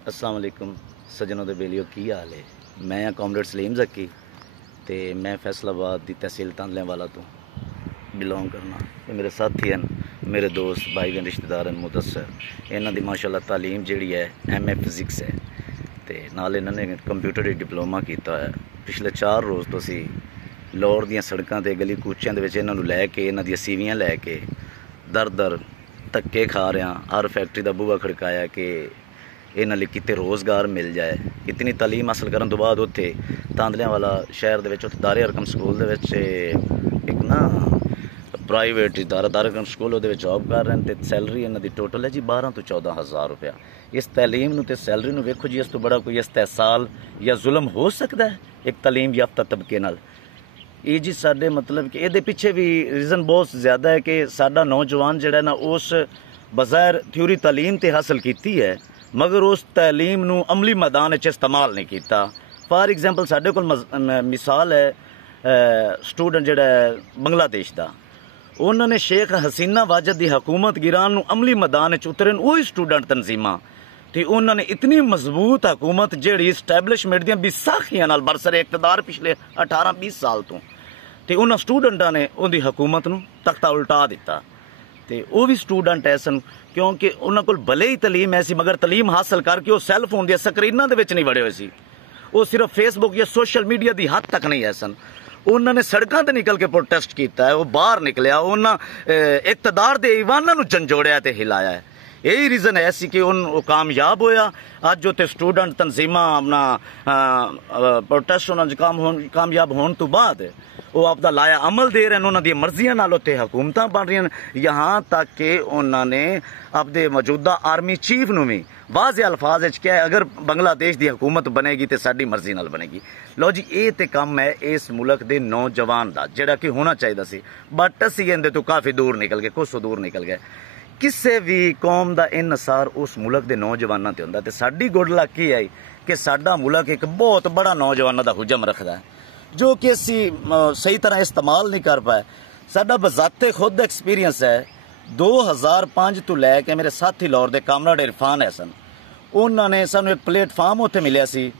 अस्सलाम वालेकुम सज्जनों दे बेलियो की हाल है। मैं कॉमरेड सलीम जक्की ते मैं फैसलाबाद की तहसील तांदलेवाला तो बिलोंग करना। ये मेरे साथी हैं, मेरे दोस्त भाई बहन रिश्तेदार हैं। मुदस्सर इन्हां दी माशाअल्लाह तालीम जिहड़ी है MA फिजिक्स है ते नाल इन्होंने कंप्यूटर दी डिप्लोमा किया है। पिछले 4 रोज़ तो असी लाहौर दियां सड़कों ते गली कूचियां दे विच इन्हां नूं लैके इन्हां दियां सीवियां लैके दर दर धक्के खा रहे हैं। हर फैक्ट्री का बूहा खड़काया कि इन्हां लई किते रोज़गार मिल जाए। इतनी तालीम हासिल करन तो बाद उत्थे तांदलेवाला शहर दे विच उत्थे दारे अरकम स्कूल दे विच एक ना प्राइवेट दारा अरकम स्कूल उहदे विच जॉब कर रहे हैं ते सैलरी इन्हां दी टोटल है जी 12 तो 14,000 रुपया। इस तालीम नूं ते सैलरी नूं वेखो जी, इस तो बड़ा कोई इस्तेहसाल या जुल्म हो सकता है एक तालीम याफ्ता तबके नाल? ये जी साडे मतलब कि ये पिछे भी रीज़न बहुत ज़्यादा है कि साडा नौजवान जिहड़ा ना उस बज़ाहिर थ्योरी तालीम तो हासिल की है मगर उस तालीम नूं अमली मैदान च इस्तेमाल नहीं किया। फॉर एग्जाम्पल साडे कोल मिसाल है स्टूडेंट जिहड़ा बंगलादेश का, उन्होंने शेख हसीना वाजद की हुकूमत गिरान नूं अमली मैदान च उतरे वही स्टूडेंट तनजीमां ते उन्होंने इतनी मजबूत हुकूमत जिहड़ी इस्टैबलिशमेंट दियां विसाखियां नाल बरसरे इकतदार पिछले 18-20 साल तो ते उन्हां स्टूडेंटां ने उहदी हुकूमत नूं तख्ता उल्टा दिता। ते वो भी स्टूडेंट ऐसन क्योंकि उन्हां कोल भले ही तलीम ऐसी मगर तलीम हासिल करके वो सैल फोन दी स्क्रीनां दे विच नहीं वड़े हुए सी, वो सिर्फ फेसबुक या सोशल मीडिया की हद तक नहीं है सन। उन्होंने सड़कों पर निकल के प्रोटेस्ट किया है, वो बाहर निकलिया, उन्हें इकतदार के ईवाना नूं झंझोड़िया ते हिलाया है। यही रीज़न है सी कि वो कामयाब होया। अज उत्ते स्टूडेंट तनजीमां अपना प्रोटेस्ट कामयाब होने तो बाद वो आपका लाया अमल दे रहे हैं, उन्होंने मर्जियां नाल उत्ते हुकूमतां बन रही हैं। यहाँ तक कि उन्होंने अपने मौजूदा आर्मी चीफ नूं भी वाज़े अल्फाज च कहा है अगर बांग्लादेश की हुकूमत बनेगी तो साडी मर्जी नाल बनेगी। लो जी, ये तो काम है इस मुल्क के नौजवान का जिहड़ा कि होना चाहिए सी, बट असीं इहदे तो काफ़ी दूर निकल गए, कुछ दूर निकल गए। किसी भी कौम का इनसार उस मुल्क के नौजवानों ते हुंदा ते साडी गुड लक ही आई कि साडा मुल्क एक बहुत बड़ा नौजवानों का हुजम रखता है जो कि असी सही तरह इस्तेमाल नहीं कर पाए। साडा बजाते खुद एक्सपीरियंस है 2005 तो लैके मेरे साथी लाहौर के कामराड इरफान है सन, उन्होंने सानू एक प्लेटफार्म उत्थे मिलिया सी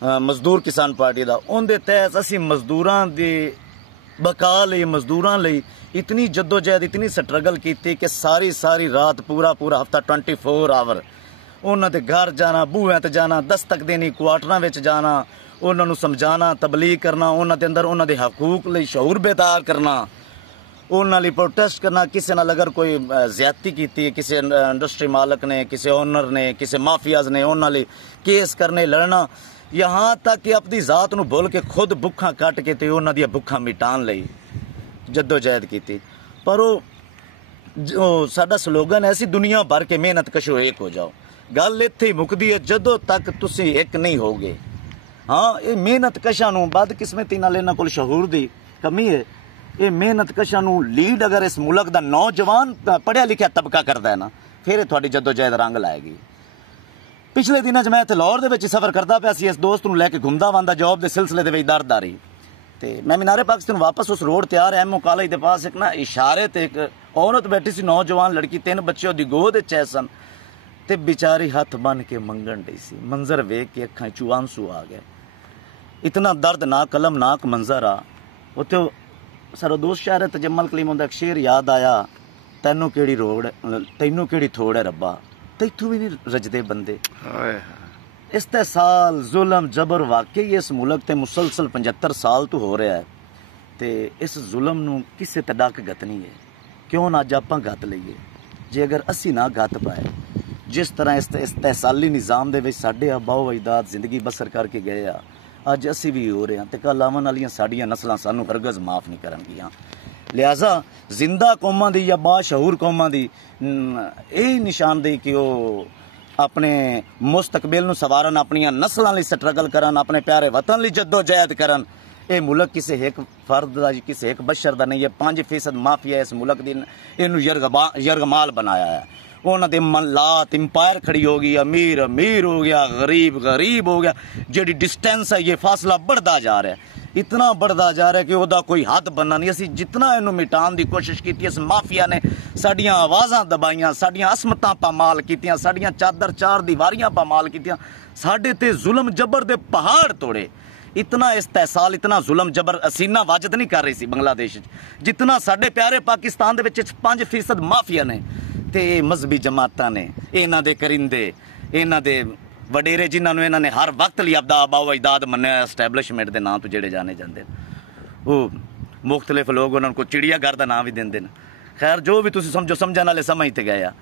मजदूर किसान पार्टी का। उनके तहत असी मजदूरों की बका लई मजदूरों लई इतनी जद्दोजहद इतनी स्ट्रगल की कि सारी रात पूरा हफ्ता 24 आवर उन्होंने घर जाना, बूहें ते जाना, दस्तक देनी, क्वार्टरां विच जाना, उन्होंने समझाना, तबलीग करना, उन्होंने अंदर उन्होंने हकूक लई शऊर बेदार करना, उन्होंने प्रोटेस्ट करना। किसी नाल अगर कोई ज्यादती की, किसी इंडस्ट्री मालक ने, किसी ओनर ने, किसी माफियाज ने, उन्होंने केस करने लड़ना, यहाँ तक कि अपनी जात नूं भुल के खुद भुखा कट के ते उन्हां दियां भुखा मिटाण लई जद्दोजहद की। पर वो साडा स्लोगन है सी दुनिया भर के मेहनत कशो एक हो जाओ। गल इत्थे ही मुकदी है जदों तक तुसीं एक नहीं होगे। हाँ, ये मेहनत कशा नूं बदकिस्मती नाल इन्हां कोल शहूर दी कमी है। ये मेहनत कशा नूं लीड अगर इस मुल्क दा नौजवान पढ़िया लिखिया तबका करदा है ना, फिर तुहाडी जद्दोजहद रंग लाएगी। पिछले दिनों मैं इत्थे लाहौर दे विच सफ़र करदा पिया सी, इस दोस्त नूं लैके घुमदा वांदा जॉब के सिलसिले दे विच दरदारी ते मैं मीनारे पाकिस्तान वापस उस रोड ते आ रहा MO कॉलेज के पास एक ना इशारे ते एक औरत बैठी सी, नौजवान लड़की, 3 बच्चे उहदी गोद च सन ते बेचारी हथ बन के मंगण डई सी। मंजर वेख के अखां चों आंसू आ गए। इतना दर्दनाक कलमनाक मंजर आ। उत्थे सारा दोस्त शायर है तजम्मल कलीम उहदा एक शेर याद आया, तैनू केड़ी रोड़ तैनू केड़ी थोड़ है रब्बा, तैथू भी नहीं रजदे बंदे। इस्तेसाल जुल्म जबर वाकई इस मुल्क ते मुसलसल 75 साल तो हो रहा है ते इस जुल्म नूं किसे ते डक गतनी है। क्यों ना अज आपां गत लईए? जे अगर असी ना गत पाए, जिस तरह इस्तेसाली निज़ाम दे विच साडे आबाओ अजदाद जिंदगी बसर करके गए आ, अज असी भी हो रहे हैं ते कल आवन वालियां साडियां नस्लां सानू हरगज़ माफ़ नहीं करनगियां। लिहाजा जिंदा कौमां दी या बाशऊर कौमां दी यही निशानदेही कि वो अपने मुस्तकबिल नूं सवारन, अपनियां नस्लां लई स्ट्रगल करन, अपने प्यारे वतन लई जद्दोजहद करन। ये मुल्क किसी एक फर्द का, किसी एक बशर का नहीं है। 5% माफिया इस मुल्क दी इनू यरगमाल बनाया है। उन्होंने मल्लात इंपायर खड़ी हो गई, अमीर अमीर हो गया, गरीब गरीब हो गया। जी डिस्टेंस है, ये फासला बढ़ता जा रहा है। इतना बढ़ता जा रहा है कि ਉਹਦਾ ਕੋਈ ਹੱਦ ਬੰਨਾ ਨਹੀਂ। ਅਸੀਂ ਜਿੰਨਾ ਇਹਨੂੰ ਮਿਟਾਉਣ ਦੀ ਕੋਸ਼ਿਸ਼ ਕੀਤੀ, ਇਸ ਮਾਫੀਆ ਨੇ ਸਾਡੀਆਂ ਆਵਾਜ਼ਾਂ ਦਬਾਈਆਂ, ਸਾਡੀਆਂ ਅਸਮਤਾਂ ਪਾਮਾਲ ਕੀਤੀਆਂ, ਸਾਡੀਆਂ ਚਾਦਰ ਚਾਰ ਦੀਵਾਰੀਆਂ ਪਾਮਾਲ ਕੀਤੀਆਂ, ਸਾਡੇ ਤੇ ਜ਼ੁਲਮ ਜਬਰ ਦੇ ਪਹਾੜ ਤੋੜੇ। इतना इस्तेसाल, इतना जुलम जबर असीना वाजद नहीं कर रही सी बांग्लादेश जितना साढ़े प्यारे पाकिस्तान दे 5% माफिया ने ते मजहबी जमातां ने, इन्हां दे करिंदे, इन्हां दे वडेरे जिन्होंने इन्होंने हर वक्त लिए आपदा आबाओ अजदाद मन्निया एस्टैबलिशमेंट के नाम तो जेड़े जाने जाते वो मुख्तलिफ लोग उन्होंने को चिड़ियाघर का नाम भी देंगे। खैर जो भी तुम समझो समझने वाले समझते गए।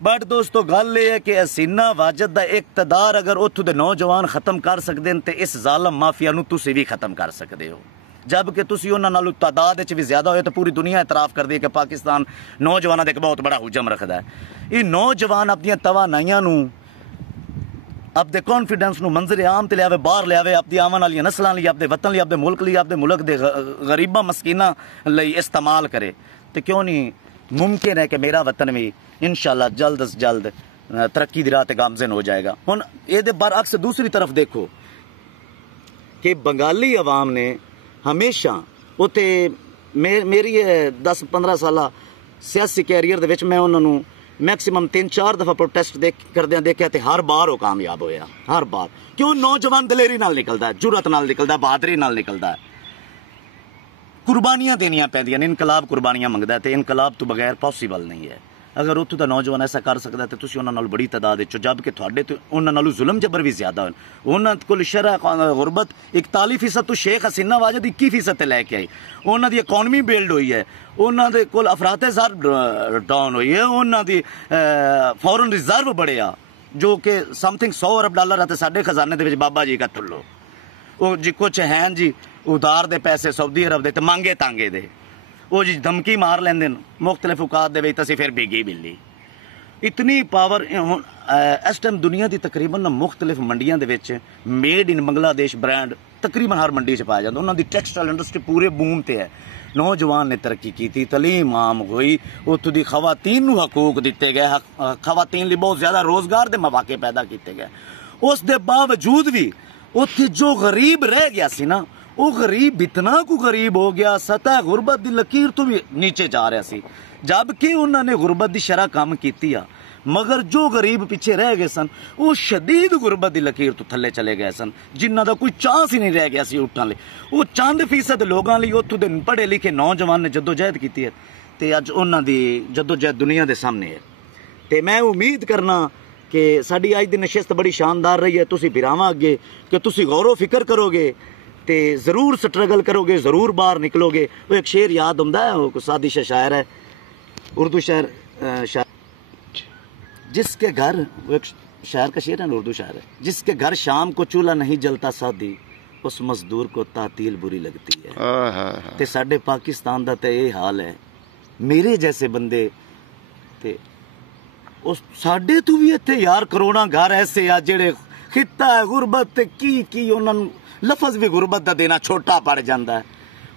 बट दोस्तों गल ये है कि हसीना वाजद का इकतदार अगर उत्थों के नौजवान खत्म कर सकते हैं तो इस जालम माफिया नूं तुसीं भी खत्म कर सकते हो। जबकि तुसीं उन्हां नालों तादाद भी ज़्यादा हो तो पूरी दुनिया इतराफ़ कर दी कि पाकिस्तान नौजवानों का एक बहुत बड़ा हुजम रखता है। ये नौजवान अपनी तवानाइयां नूं, अपने कॉन्फिडेंस नूं मंजर आम ते लियावे, बाहर लियावे, अपनी आवन वाली नस्लों लिए, अपने वतन लिए, अपने मुल्क लिए, अपने मुल्क के गरीबा मस्कीना लिए इस्तेमाल करे तो क्यों नहीं मुमकिन है कि मेरा वतन भी इंशाअल्लाह जल्द अज जल्द तरक्की की राह ते गामजन हो जाएगा। हुण इहदे बरअक्स दूसरी तरफ देखो कि बंगाली अवाम ने हमेशा उत्ते मेरी 10-15 साल सियासी कैरियर दे विच मैं उन्होंने मैक्सिमम 3-4 दफ़ा प्रोटेस्ट करदे देखा तो हर बार वो कामयाब होया। हर बार क्यों? नौजवान दलेरी नाल निकलदा है, जुरत नाल निकलदा है, बहादरी नाल निकलदा है, कुर्बानियां देनियां पैंदियां। इनकलाब कुर्बानियां मंगदा है तो इनकलाब तो बगैर पॉसीबल नहीं है। अगर उत्थों का नौजवान ऐसा कर सकता है तो तुसीं उन्हां नाल बड़ी तादाद विच, जबकि तुहाडे तो उन्हां नालों जुलम जबर भी ज्यादा होण। उन्हां कोल शरह गुरबत 41% तो शेख हसीना वाजद 21% ते लैके आई। उन्हां दी इकॉनमी बिल्ड हुई है, उन्हां दे कोल अफराते ज़र डाउन हुई है, उन्हां दी फॉरेन रिजर्व बढ़िया जो कि समथिंग 100 अरब डॉलर है तो साडे खजाने दे विच बाबा जी का तुल्लो वो जी कुछ हैं जी उधार दे पैसे सऊदी अरब दे ते मांगे तांगे दे वो जी धमकी मार लेंदे मुख्तलिफ औकात दे विच फिर बिगी बिल्ली। इतनी पावर इस टाइम दुनिया की तकरीबन मुख्तलिफ मंडियां दे विच मेड इन बांग्लादेश ब्रांड तकरीबन हर मंडी च पाया जाता। उन्होंने टैक्सटाइल इंडस्ट्री पूरे बूम ते है। नौजवान ने तरक्की की, तलीम आम हुई, उत्थों की खवातीन नूं हकूक दिते गए, खवातीन लिए बहुत ज्यादा रोजगार के मौके पैदा किए गए। उस दे बावजूद भी उत्थे जो गरीब रह गया सी ना वो गरीब इतना को गरीब हो गया, सतह गुरबत की लकीर तो भी नीचे जा रहा सी। जबकि उन्होंने गुरबत की शरह कम की, मगर जो गरीब पीछे रह गए सन वो शदीद गुरबत की लकीर तो थले चले गए सन, जिन्हों का कोई चांस ही नहीं रह गया सी उठने लिए। वो चंद फीसद लोगों लिए उत्थों के पढ़े लिखे नौजवान ने जदोजहद की है तो अज उन्हों की जदोजहद दुनिया के सामने है। तो मैं उम्मीद करना कि साड़ी अज की नशिस्त बड़ी शानदार रही है। तुसीं बिरावां अगे कि तुसीं गौरो फिक्र करोगे तो जरूर स्ट्रगल करोगे, जरूर बाहर निकलोगे। वो एक शेर याद आंदा है, वो साजिश शायर है, उर्दू शायर जिसके घर, वो एक शायर का शेर है ना, उर्दू शायर है, जिसके घर शाम को चूल्हा नहीं जलता सादी उस मजदूर को तातील बुरी लगती है। ते साडे पाकिस्तान दा ते ये हाल है। मेरे जैसे बंदे ते उस साडे तो भी इत्थे यार करोड़ां घर ऐसे आ जेड़े खिता है गुरबत की उन्होंने लफज भी गुरबत का देना छोटा पड़ जाता है।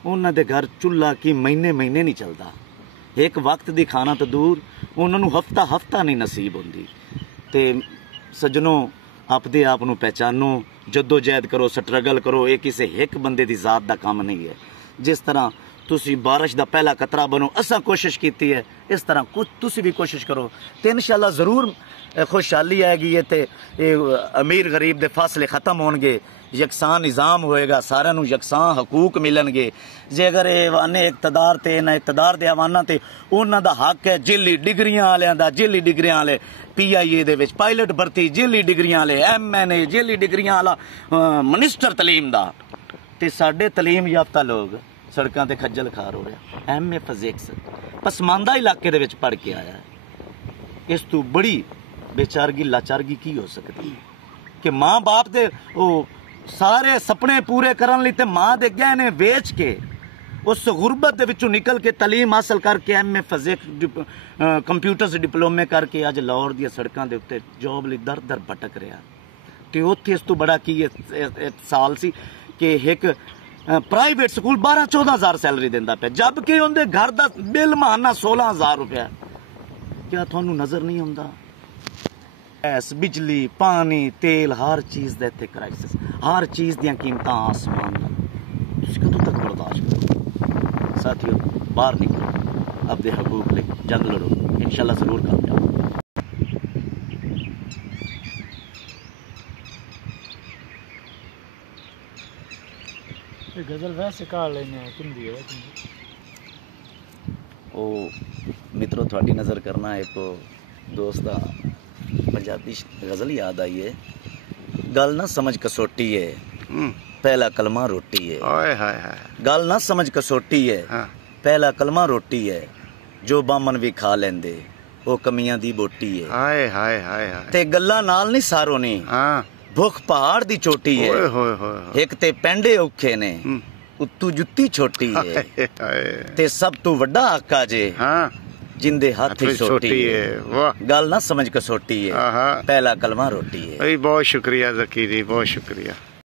उन्होंने दे घर चूल्हा की महीने महीने नहीं चलता, एक वक्त दी खाना तो दूर उन्होंने हफ्ता हफ्ता नहीं नसीब होंदी। ते सज्जनों अपने आप नूं पहचानो, जदोजहद करो, स्ट्रगल करो। ये किसी एक बंदे की जात का काम नहीं है। जिस तरह तुसी बारिश का पहला कतरा बनो, असा कोशिश की है, इस तरह कुछ तुसी भी कोशिश करो तो इंशाअल्लाह जरूर खुशहाली आएगी। ये ते अमीर गरीब के फासले खत्म होंगे, यकसा निज़ाम होएगा, सारे नूं यकसा हकूक मिलणगे। जे अगर आने इकतदार ते ना इकतदार दे आवाना ते उन्हां दा हक है। जिली डिग्रियां वालियां दा, जिली डिग्रियां वाले PIA दे विच पायलट भर्ती, जिली डिग्रियां वाले MNA, जिली डिग्रियां वाला मिनिस्टर तलीम दा, ते साडे तलीम याफ्ता लोग सड़कों ते खज्जल खार हो रहा। MA फिजिक्स पसमानदा इलाके दे विच पढ़ के आया है। इस तू बड़ी बेचारगी लाचारगी की हो सकती है कि माँ बाप दे वो सारे सपने पूरे करन लई ते माँ दे गहने वेच के उस गुरबत दे विचों निकल के तलीम हासिल करके MA फिजिक्स कंप्यूटर्स डिप्लोमे करके अज लाहौर दी सड़कों के उत्ते जॉब लई दर दर भटक रहा। तो उत्थे इस तू बड़ा की साल सी कि एक प्राइवेट स्कूल 12-14 हज़ार सैलरी देंदा पे, जबकि उनके घर का बिल महाना 16,000 रुपया। क्या थानू नजर नहीं आंदा? गैस, बिजली, पानी, तेल, हर चीज़ दे इत्थे क्राइसिस, हर चीज़ दियां कीमतां आसमान। कदों तक बर्दाश्त करो। साथियों, बाहर निकलो, अपने हकूक ले जंग लड़ो, इंशाल्लाह ज़रूर कामयाब। गजल वैसे कहा लेने किंदी है ਉਹ ਮਿੱਤਰੋ ਤੁਹਾਡੀ ਨਜ਼ਰ ਕਰਨਾ ਇੱਕ ਦੋਸਤ ਦਾ ਪੰਜਾਬੀ ਗਜ਼ਲ ਯਾਦ ਆਈ ਹੈ। ਗੱਲ ਨਾ ਸਮਝ ਕਸੋਟੀ ਹੈ, ਪਹਿਲਾ ਕਲਮਾ ਰੋਟੀ ਹੈ। ਓਏ ਹਾਏ ਹਾਏ, ਗੱਲ ਨਾ ਸਮਝ ਕਸੋਟੀ ਹੈ, ਹਾਂ ਪਹਿਲਾ ਕਲਮਾ ਰੋਟੀ ਹੈ। ਜੋ ਬਾਮਨ ਵੀ ਖਾ ਲੈਂਦੇ ਉਹ ਕਮੀਆਂ ਦੀ ਬੋਟੀ ਹੈ। ਹਾਏ ਹਾਏ ਹਾਏ ਹਾਏ, ਤੇ ਗੱਲਾਂ ਨਾਲ ਨਹੀਂ ਸਾਰੋ ਨਹੀਂ, ਹਾਂ ਭੁੱਖ ਪਹਾੜ ਦੀ ਚੋਟੀ ਓਏ ਹੈ। ਹੋਏ ਹੋਏ ਇੱਕ ਤੇ ਪੈਂਡੇ ਔਖੇ ਨੇ, ਉੱਤੋਂ ਜੁੱਤੀ ਛੋਟੀ ਹੈ। ਹਾਏ ਹਾਏ, ਤੇ ਸਭ ਤੋਂ ਵੱਡਾ ਆਕਾ ਜੇ ਹਾਂ ਜਿੰਦੇ ਹੱਥ ਹੱਥ ਛੋਟੀ ਹੈ। ਵਾਹ, ਗੱਲ ਨਾ ਸਮਝ ਕਸੋਟੀ ਹੈ, ਆਹਾ, ਪਹਿਲਾ ਕਲਮਾ ਰੋਟੀ ਹੈ। ਬਈ ਬਹੁਤ ਸ਼ੁਕਰੀਆ ਜ਼ਕੀ ਜੀ, ਬਹੁਤ ਸ਼ੁਕਰੀਆ।